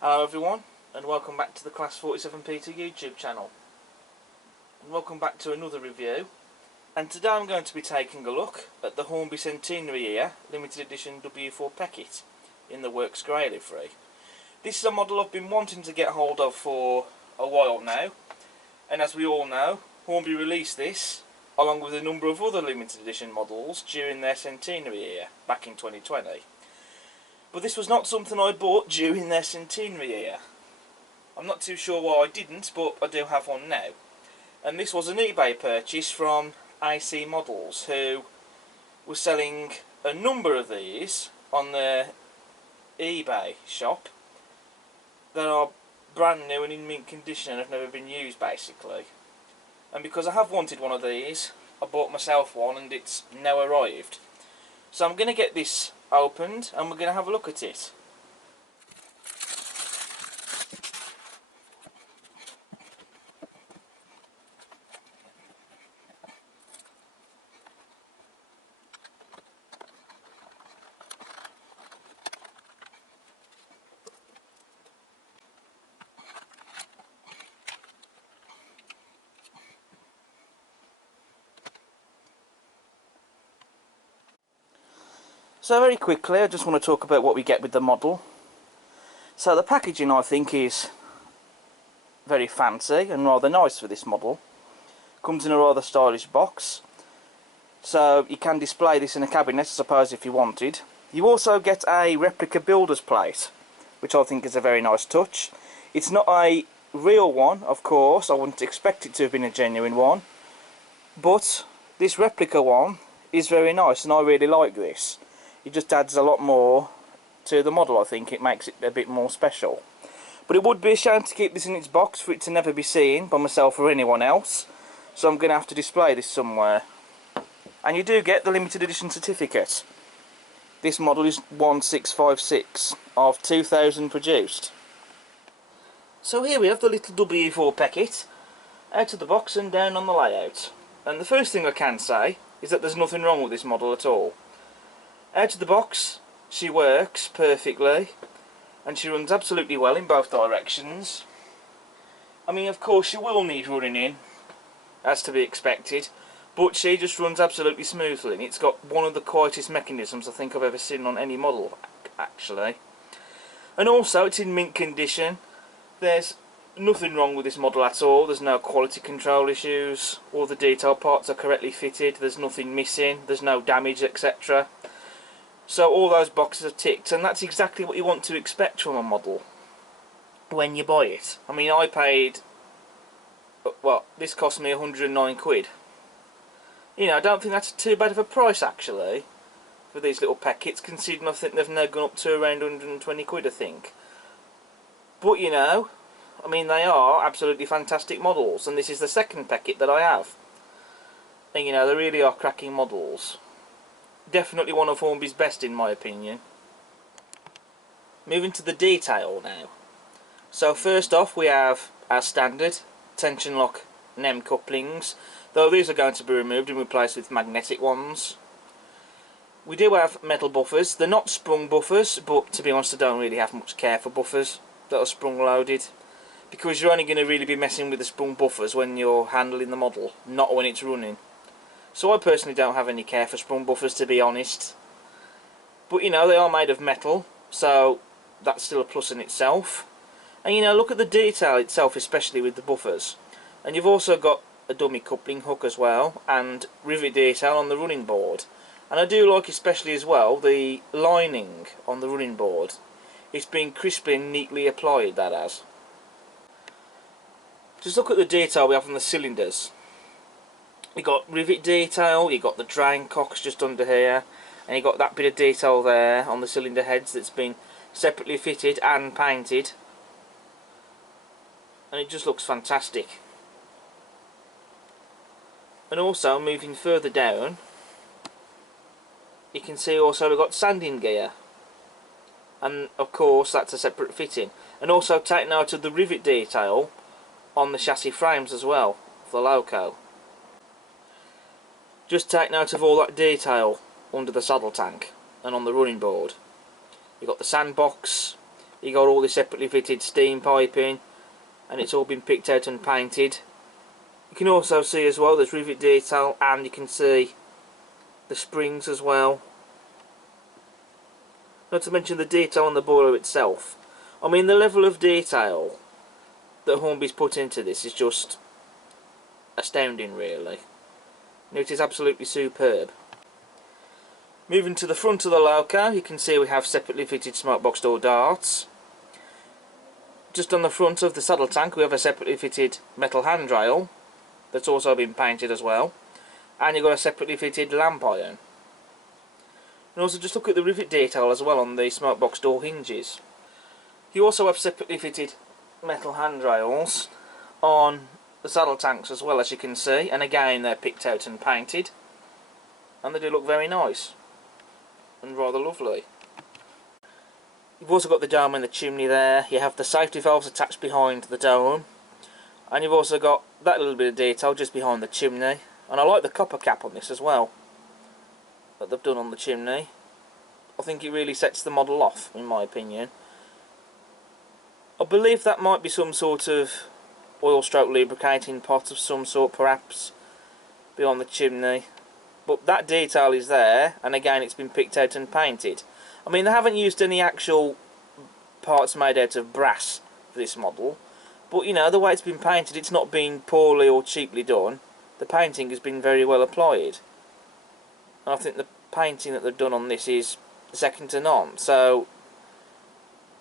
Hello everyone, and welcome back to the Class 47 Peter YouTube channel. And welcome back to another review. And today I'm going to be taking a look at the Hornby Centenary Year limited edition W4 Peckett in the Works Grey livery. This is a model I've been wanting to get hold of for a while now, and as we all know, Hornby released this along with a number of other limited edition models during their Centenary Year back in 2020. But this was not something I bought during their Centenary Year. I'm not too sure why I didn't, but I do have one now. And this was an eBay purchase from AC Models, who were selling a number of these on their eBay shop that are brand new and in mint condition and have never been used basically. And because I have wanted one of these, I bought myself one and it's now arrived. So I'm going to get this opened and we're going to have a look at it. So very quickly, I just want to talk about what we get with the model. So the packaging I think is very fancy and rather nice for this model. Comes in a rather stylish box, so you can display this in a cabinet I suppose if you wanted. You also get a replica builder's plate, which I think is a very nice touch. It's not a real one, of course, I wouldn't expect it to have been a genuine one, but this replica one is very nice and I really like this. It just adds a lot more to the model. I think it makes it a bit more special. But it would be a shame to keep this in its box for it to never be seen by myself or anyone else, so I'm going to have to display this somewhere. And you do get the limited edition certificate. This model is 1656 of 2000 produced. So here we have the little W4 Peckett out of the box and down on the layout. And the first thing I can say is that there's nothing wrong with this model at all. Out of the box, she works perfectly, and she runs absolutely well in both directions. I mean, of course, she will need running in, as to be expected, but she just runs absolutely smoothly, and it's got one of the quietest mechanisms I think I've ever seen on any model, actually. And also, it's in mint condition. There's nothing wrong with this model at all. There's no quality control issues. All the detail parts are correctly fitted. There's nothing missing. There's no damage, etc. So all those boxes are ticked, and that's exactly what you want to expect from a model when you buy it. I mean, I paid, well, this cost me 109 quid. You know, I don't think that's too bad of a price actually for these little Pecketts, considering I think they've now gone up to around 120 quid I think. But you know, I mean, they are absolutely fantastic models, and this is the second Peckett that I have. And you know, they really are cracking models. Definitely one of Hornby's best in my opinion. Moving to the detail now. So first off we have our standard tension lock NEM couplings, though these are going to be removed and replaced with magnetic ones. We do have metal buffers. They're not sprung buffers, but to be honest I don't really have much care for buffers that are sprung loaded, because you're only going to really be messing with the sprung buffers when you're handling the model, not when it's running. So I personally don't have any care for sprung buffers, to be honest. But you know, they are made of metal, so that's still a plus in itself. And you know, look at the detail itself, especially with the buffers. And you've also got a dummy coupling hook as well, and rivet detail on the running board. And I do like especially as well the lining on the running board. It's been crisply and neatly applied, that has. Just look at the detail we have on the cylinders. You got rivet detail, you got the drain cocks just under here, and you got that bit of detail there on the cylinder heads that's been separately fitted and painted, and it just looks fantastic. And also, moving further down, you can see also we've got sanding gear, and of course that's a separate fitting. And also take note of the rivet detail on the chassis frames as well, for the loco. Just take note of all that detail under the saddle tank and on the running board. You've got the sandbox You got all the separately fitted steam piping, and it's all been picked out and painted. You can also see as well there's rivet detail, and you can see the springs as well. Not to mention the detail on the boiler itself. I mean, the level of detail that Hornby's put into this is just astounding, really. It is absolutely superb. Moving to the front of the loco, you can see we have separately fitted smokebox door darts. Just on the front of the saddle tank we have a separately fitted metal handrail that's also been painted as well, and you've got a separately fitted lamp iron. And also just look at the rivet detail as well on the smokebox door hinges. You also have separately fitted metal handrails on the saddle tanks as well, as you can see, and again they're picked out and painted, and they do look very nice and rather lovely. You've also got the dome and the chimney there. You have the safety valves attached behind the dome, and you've also got that little bit of detail just behind the chimney. And I like the copper cap on this as well that they've done on the chimney. I think it really sets the model off, in my opinion. I believe that might be some sort of oil stroke lubricating pot of some sort, perhaps, beyond the chimney. But that detail is there, and again it's been picked out and painted. I mean, they haven't used any actual parts made out of brass for this model, but you know, the way it's been painted, it's not been poorly or cheaply done. The painting has been very well applied, and I think the painting that they've done on this is second to none. So,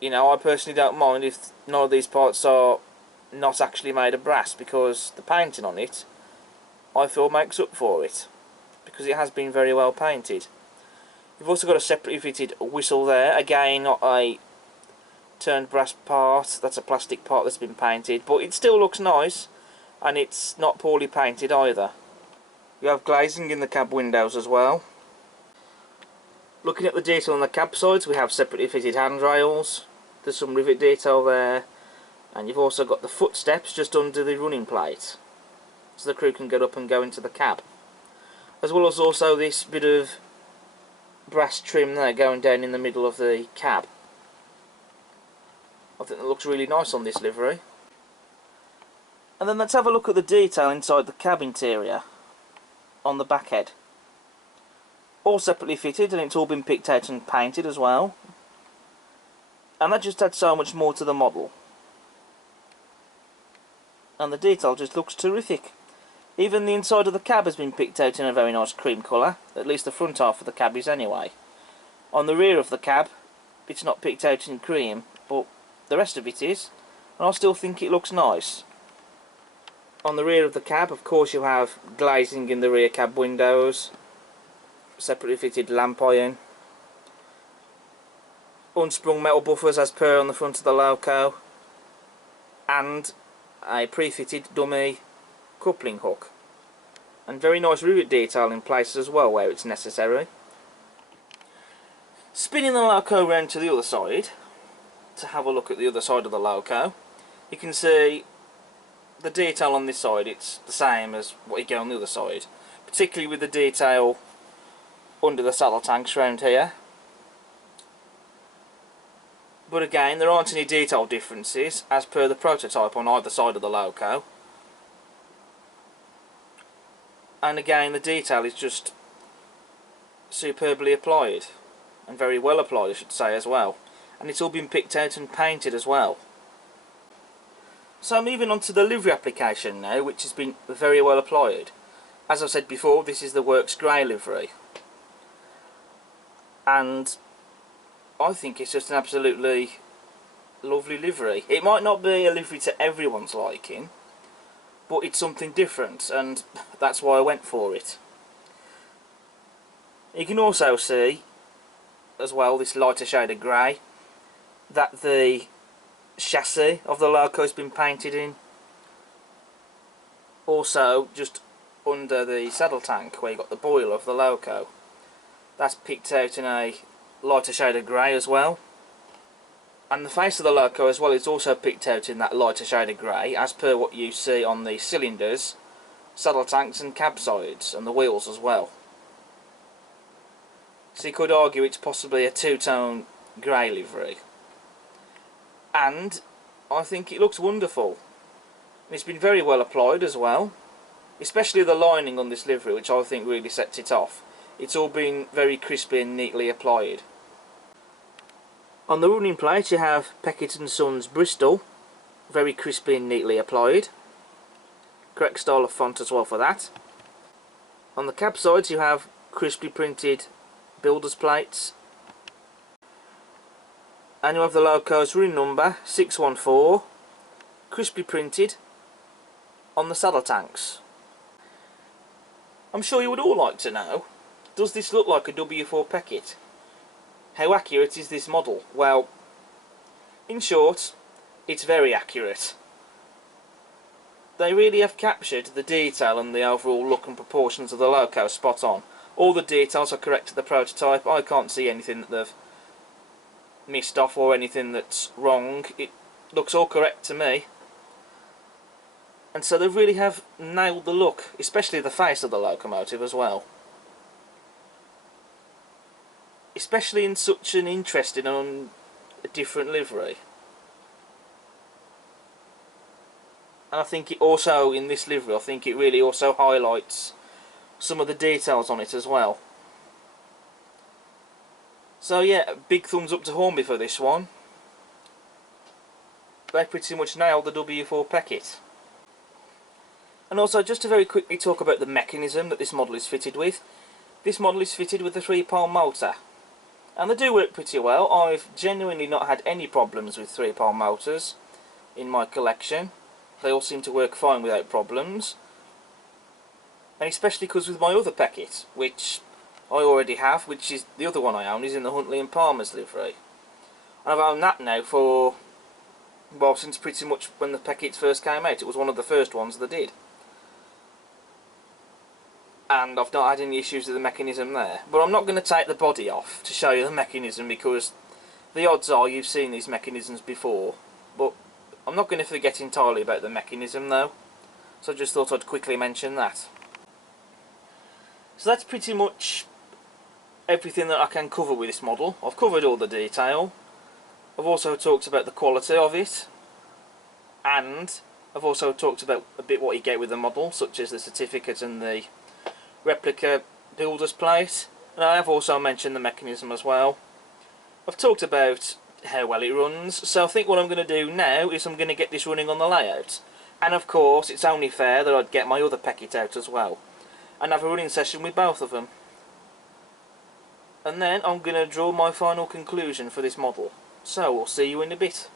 you know, I personally don't mind if none of these parts are not actually made of brass, because the painting on it, I feel, makes up for it, because it has been very well painted. You've also got a separately fitted whistle there, again not a turned brass part, that's a plastic part that's been painted, but it still looks nice, and it's not poorly painted either. You have glazing in the cab windows as well. Looking at the detail on the cab sides, we have separately fitted handrails, there's some rivet detail there, and you've also got the footsteps just under the running plate, so the crew can get up and go into the cab. As well as also this bit of brass trim there going down in the middle of the cab. I think that looks really nice on this livery. And then let's have a look at the detail inside the cab interior on the back head. All separately fitted, and it's all been picked out and painted as well. And that just adds so much more to the model. And the detail just looks terrific. Even the inside of the cab has been picked out in a very nice cream colour, at least the front half of the cab is anyway. On the rear of the cab, it's not picked out in cream, but the rest of it is, and I still think it looks nice. On the rear of the cab, of course, you have glazing in the rear cab windows, separately fitted lamp iron, unsprung metal buffers as per on the front of the loco, and a pre-fitted dummy coupling hook, and very nice rivet detail in places as well where it's necessary. Spinning the loco round to the other side to have a look at the other side of the loco, you can see the detail on this side, it's the same as what you get on the other side, particularly with the detail under the saddle tanks round here. But again, there aren't any detail differences as per the prototype on either side of the loco. And again, the detail is just superbly applied, and very well applied, I should say, as well. And it's all been picked out and painted as well. So moving on to the livery application now, which has been very well applied. As I've said before, this is the Works Grey livery, and I think it's just an absolutely lovely livery. It might not be a livery to everyone's liking, but it's something different, and that's why I went for it. You can also see as well, this lighter shade of grey, that the chassis of the loco has been painted in. Also, just under the saddle tank where you got the boiler of the loco, that's picked out in a lighter shade of grey as well. And the face of the loco as well is also picked out in that lighter shade of grey, as per what you see on the cylinders, saddle tanks and cab sides, and the wheels as well. So you could argue it's possibly a two-tone grey livery. and I think it looks wonderful. And it's been very well applied as well, especially the lining on this livery, which I think really sets it off. It's all been very crispy and neatly applied. On the running plate you have Peckett & Sons Bristol, very crispy and neatly applied. Correct style of font as well for that. On the cab sides you have crisply printed builder's plates, and you have the loco's running number 614 crisply printed on the saddle tanks. I'm sure you would all like to know, does this look like a W4 Peckett? How accurate is this model? Well, in short, it's very accurate. They really have captured the detail and the overall look and proportions of the loco spot on. All the details are correct to the prototype. I can't see anything that they've missed off or anything that's wrong. It looks all correct to me. And so they really have nailed the look, especially the face of the locomotive as well. Especially in such an interesting and a different livery. And I think it also, in this livery, I think it really also highlights some of the details on it as well. So yeah, big thumbs up to Hornby for this one. They pretty much nailed the W4 Peckett. And also, just to very quickly talk about the mechanism that this model is fitted with. This model is fitted with a 3-pole motor. And they do work pretty well. I've genuinely not had any problems with 3-pole motors in my collection. They all seem to work fine without problems. And especially because with my other Peckett, which I already have, which is the other one I own, is in the Huntley and Palmer's livery. And I've owned that now for, well, since pretty much when the Pecketts first came out. It was one of the first ones they did. And I've not had any issues with the mechanism there. But I'm not going to take the body off to show you the mechanism, because the odds are you've seen these mechanisms before. But I'm not going to forget entirely about the mechanism though. So I just thought I'd quickly mention that. So that's pretty much everything that I can cover with this model. I've covered all the detail. I've also talked about the quality of it. And I've also talked about a bit what you get with the model, such as the certificate and the replica builder's plate, and I have also mentioned the mechanism as well. I've talked about how well it runs, so I think what I'm going to do now is I'm going to get this running on the layout. And of course it's only fair that I'd get my other Peckett out as well and have a running session with both of them. And then I'm going to draw my final conclusion for this model. So we'll see you in a bit.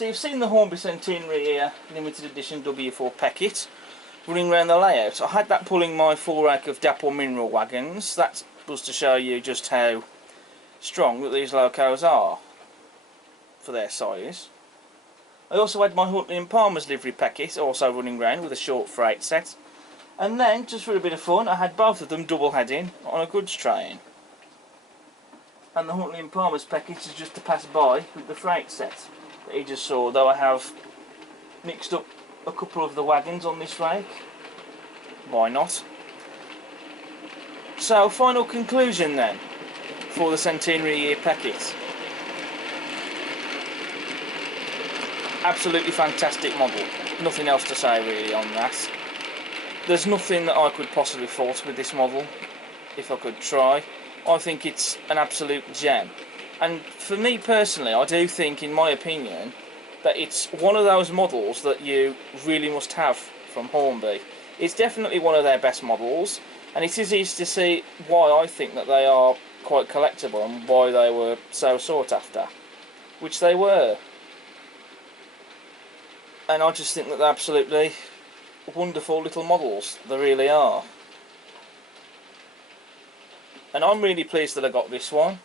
So you've seen the Hornby Centenary Year limited edition W4 Peckett running around the layout. I had that pulling my 4 rack of Dapple mineral wagons. That was to show you just how strong that these locos are for their size. I also had my Huntley and Palmer's Livery Peckett also running around with a short freight set. And then, just for a bit of fun, I had both of them double heading on a goods train. And the Huntley and Palmer's Peckett is just to pass by with the freight set that you just saw, though I have mixed up a couple of the wagons on this rake. Why not? So, final conclusion then for the Centenary Year Peckett. Absolutely fantastic model. Nothing else to say really on that. There's nothing that I could possibly fault with this model if I could try. I think it's an absolute gem. And for me personally, I do think, in my opinion, that it's one of those models that you really must have from Hornby. It's definitely one of their best models, and it is easy to see why I think that they are quite collectible and why they were so sought after, which they were. And I just think that they're absolutely wonderful little models, they really are. And I'm really pleased that I got this one.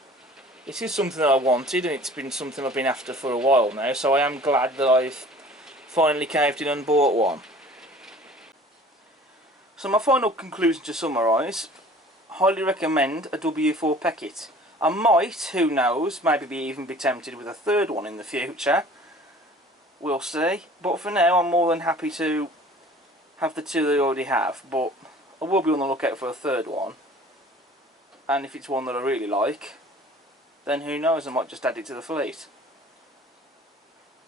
This is something that I wanted, and it's been something I've been after for a while now, so I am glad that I've finally caved in and bought one. So my final conclusion to summarise, highly recommend a W4 Peckett. I might, who knows, maybe even be tempted with a third one in the future. We'll see. But for now I'm more than happy to have the two that I already have, but I will be on the lookout for a third one. And if it's one that I really like, then who knows, I might just add it to the fleet.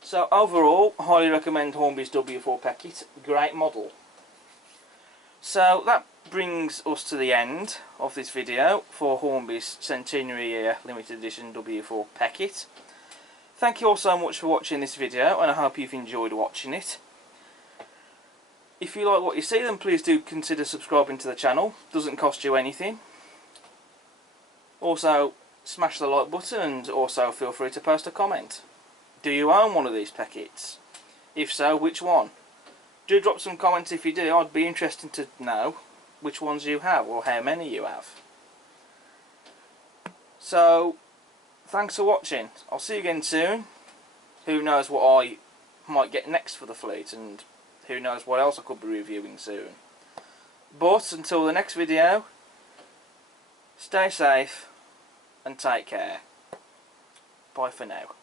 So overall, highly recommend Hornby's W4 Peckett. Great model. So that brings us to the end of this video for Hornby's Centenary Year limited edition W4 Peckett. Thank you all so much for watching this video, and I hope you've enjoyed watching it. If you like what you see, then please do consider subscribing to the channel. Doesn't cost you anything. Also, smash the like button, and also feel free to post a comment. Do you own one of these Pecketts? If so, which one? Do drop some comments if you do. I'd be interested to know which ones you have, or how many you have. So, thanks for watching. I'll see you again soon. Who knows what I might get next for the fleet, and who knows what else I could be reviewing soon. But until the next video, stay safe and take care. Bye for now.